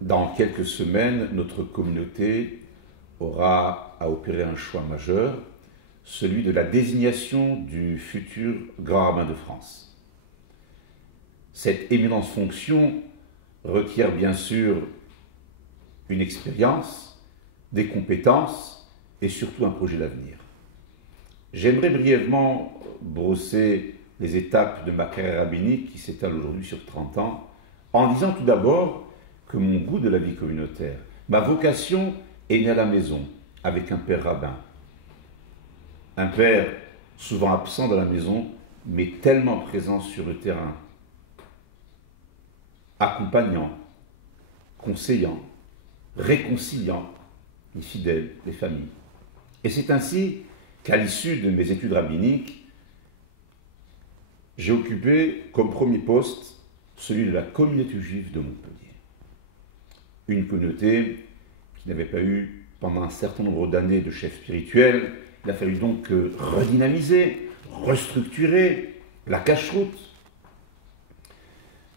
Dans quelques semaines, notre communauté aura à opérer un choix majeur, celui de la désignation du futur grand rabbin de France. Cette éminente fonction requiert bien sûr une expérience, des compétences et surtout un projet d'avenir. J'aimerais brièvement brosser les étapes de ma carrière rabbinique qui s'étale aujourd'hui sur 30 ans, en disant tout d'abord que mon goût de la vie communautaire, ma vocation est née à la maison, avec un père rabbin. Un père souvent absent dans la maison, mais tellement présent sur le terrain, accompagnant, conseillant, réconciliant les fidèles, les familles. Et c'est ainsi qu'à l'issue de mes études rabbiniques, j'ai occupé comme premier poste celui de la communauté juive de Montpellier. Une communauté qui n'avait pas eu pendant un certain nombre d'années de chef spirituel. Il a fallu donc redynamiser, restructurer la cacheroute,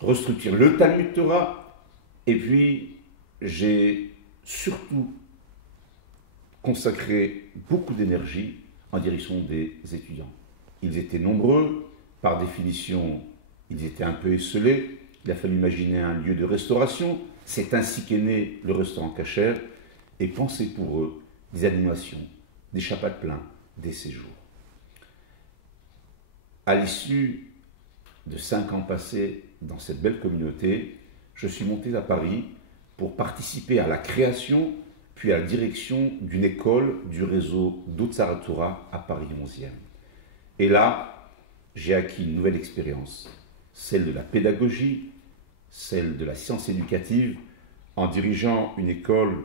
restructurer le Talmud Torah, et puis j'ai surtout consacré beaucoup d'énergie en direction des étudiants. Ils étaient nombreux, par définition, ils étaient un peu esselés, il a fallu imaginer un lieu de restauration, c'est ainsi qu'est né le restaurant Kasher, et penser pour eux des animations, des chapats pleins, des séjours. À l'issue de 5 ans passés dans cette belle communauté, je suis monté à Paris pour participer à la création puis à la direction d'une école du réseau d'Otsar Torah à Paris 11e. Et là, j'ai acquis une nouvelle expérience, celle de la pédagogie, celle de la science éducative, en dirigeant une école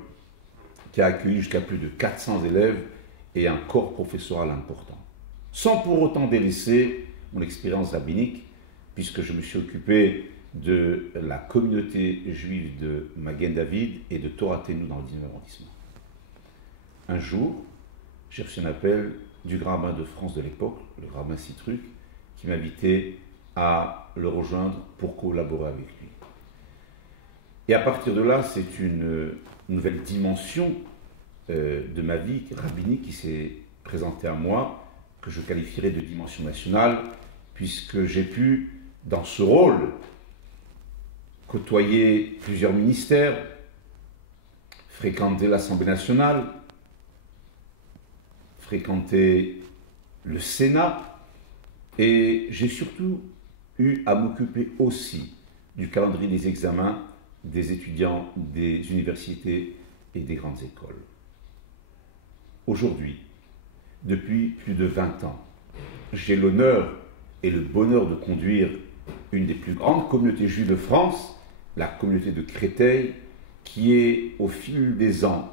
qui a accueilli jusqu'à plus de 400 élèves et un corps professoral important. Sans pour autant délaisser mon expérience rabbinique, puisque je me suis occupé de la communauté juive de Magen David et de Torah Tenu dans le 19e arrondissement. Un jour, j'ai reçu un appel du grand rabbin de France de l'époque, le grand rabbin Citruc, qui m'invitait à le rejoindre pour collaborer avec lui. Et à partir de là, c'est une nouvelle dimension de ma vie rabbinique qui s'est présentée à moi, que je qualifierais de dimension nationale, puisque j'ai pu, dans ce rôle, côtoyer plusieurs ministères, fréquenter l'Assemblée nationale, fréquenter le Sénat, et j'ai surtout eu à m'occuper aussi du calendrier des examens des étudiants des universités et des grandes écoles. Aujourd'hui, depuis plus de 20 ans, j'ai l'honneur et le bonheur de conduire une des plus grandes communautés juives de France, la communauté de Créteil, qui est au fil des ans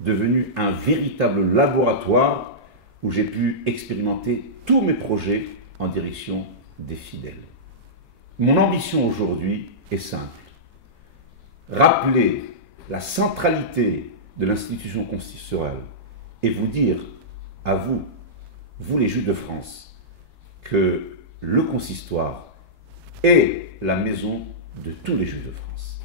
devenue un véritable laboratoire où j'ai pu expérimenter tous mes projets en direction des fidèles. Mon ambition aujourd'hui est simple. Rappeler la centralité de l'institution constitutionnelle et vous dire à vous, vous les Juifs de France, que le consistoire est la maison de tous les Juifs de France.